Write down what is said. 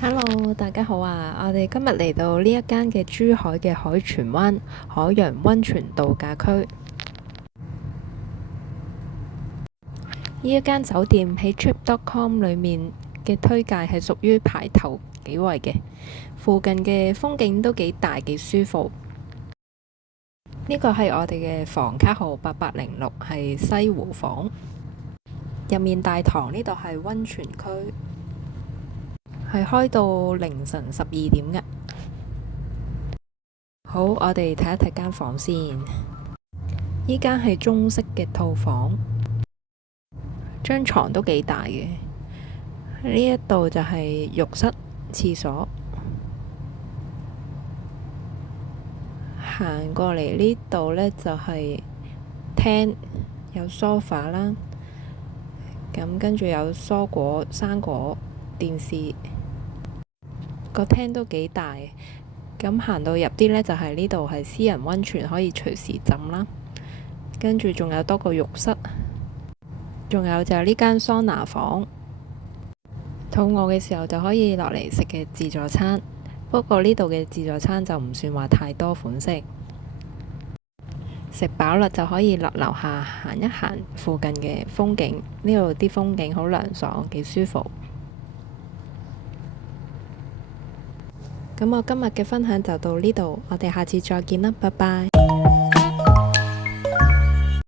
Hello，大家好啊！我哋今日嚟到呢一間嘅珠海嘅海泉灣海洋溫泉度假區。呢一間酒店喺 Trip.com 裏面嘅推介係屬於排頭幾位嘅，附近嘅風景都幾大幾舒服。呢個係我哋嘅房卡號8806，係西湖房。入面大堂呢度係溫泉區，係開到凌晨12點嘅。好，我哋睇一睇間房先。呢間係中式嘅套房，張床都幾大嘅。呢一度就係浴室、廁所。行過嚟呢度呢，就係廳，有梳化啦。咁跟住有蔬果、生果、電視。個廳都幾大。咁行到入啲呢，就係呢度係私人溫泉，可以隨時浸啦。跟住仲有多個浴室，仲有就係呢間桑拿房。肚餓嘅時候就可以落嚟食嘅自助餐，不過呢度嘅自助餐就唔算話太多款式。食飽啦就可以落樓下行一行附近嘅風景，呢度啲風景好涼爽，幾舒服。咁我今日嘅分享就到呢度，我哋下次再見啦，拜拜。